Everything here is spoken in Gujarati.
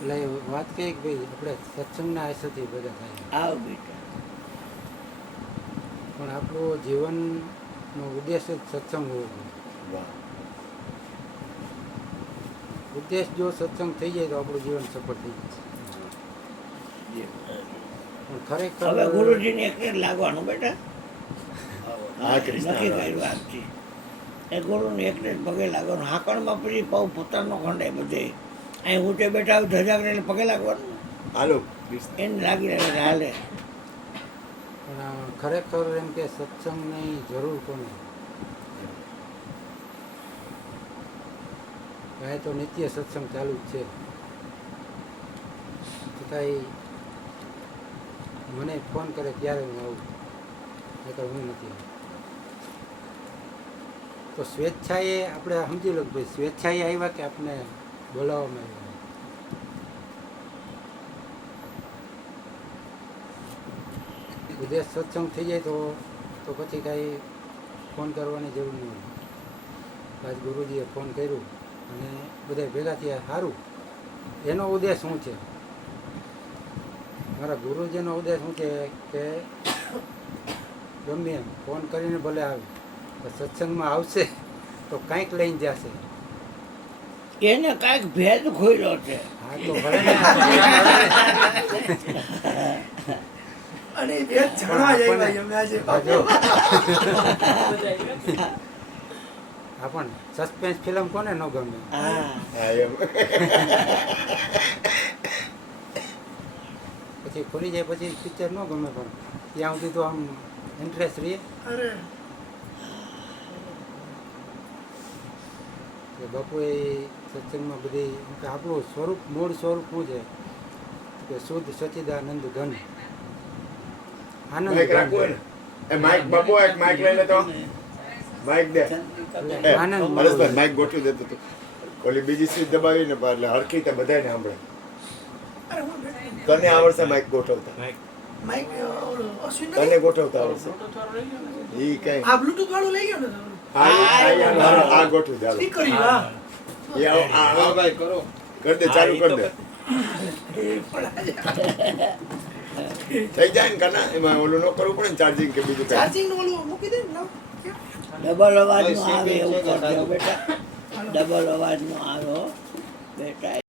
એટલે વાત કહી કે ભાઈ આપણે સત્સંગના આશયથી બધા થાય, આવ બેટા પણ આપણું જીવનનો ઉદ્દેશ જ સત્સંગ હોવો જોઈએ. વાહ. ઉદ્દેશ જો સત્સંગ થઈ જાય તો આપણું જીવન સફળ થઈ જાય. પણ ખરેખર હવે ગુરુજીને એકને જ લાગવાનું બેટા. હા, કૃષ્ણ. નક્કી કર્યું આજથી એ ગુરુને એકને જ પગે લાગવાનું. હાકણમાં પછી પગ પોતાનો ખંડે બધે અહીં ઊંચે બેઠા ધજા કરીને પગે લાગવાનું હાલો કૃષ્ણ. એને લાગી રહે હાલે. પણ ખરેખર એમ કે સત્સંગની જરૂર કોને? કાંઈ તો નિત્ય સત્સંગ ચાલુ જ છે, છતાંય મને ફોન કરે ત્યારે હું આવું, નહીંતર હું નથી આવતો. તો સ્વેચ્છાએ આપણે સમજી લો કે ભાઈ સ્વેચ્છાએ આવ્યા કે આપણે બોલાવવામાં આવ્યા. ઉદ્દેશ સત્સંગ થઈ જાય તો પછી કાંઈ ફોન કરવાની જરૂર નહીં હોય. આજ ગુરુજીએ ફોન કર્યું અને બધા ભેગા થયા, સારું. એનો ઉદ્દેશ શું છે? મારા ગુરુજીનો ઉદ્દેશ શું છે કે ગમે એમ ફોન કરીને ભલે આવે તો સત્સંગમાં આવશે તો કાંઈક લઈને જશે. એને કાંઈક ભેદ ખોલ્યો છે. હા તો ભલે ને અને એ ભેદ જાણવા જ આવ્યા અમે આજે. આપણ સસ્પેન્સ ફિલ્મ કોને ન ગમે? હા હા એમ. પછી ખોલી જાય પછી પિક્ચર ન ગમે, પણ ત્યાં સુધી તો આમ ઇન્ટરેસ્ટ રહે અરે કે બાપુએ સત્સંગમાં બધી કે આપણું સ્વરૂપ મૂળ સ્વરૂપ શું છે કે શુદ્ધ સચ્ચિદાનંદ ઘન આનંદ માઇક રાખવું હોય ને એ માઇક બાપુ એક માઇક લઈ લે તો માઇક દે. એ, આનંદ હરેશભાઈ માઇક ગોઠવી દેતો તું. ઓલી બીજી સીટ દબાવીને એટલે હરખી તે બધાને સાંભળે. અરે હું બેઠો. તને આવડશે માઇક ગોઠવતા? માઈક ઓલો અશ્વિન તને ગોઠવતા આવડશે? ઈ કઈ આ બ્લૂટૂથ વાળું લઈ ગયો ને આ ગોઠવી દે હાલો. સ્પીકર હા એ ભાઈ કરો કર દે, ચાલુ કર દે. થઈ જાય ને કના એમાં ઓલું ન કરવું પડે ને ચાર્જિંગ કે બીજું કઈ. ચાર્જિંગ નું ઓલું મૂકી દે ને લાવ. ડબલ અવાજનો આવે એવું કરજો બેટા. ડબલ અવાજનો આવ્યો બેટા.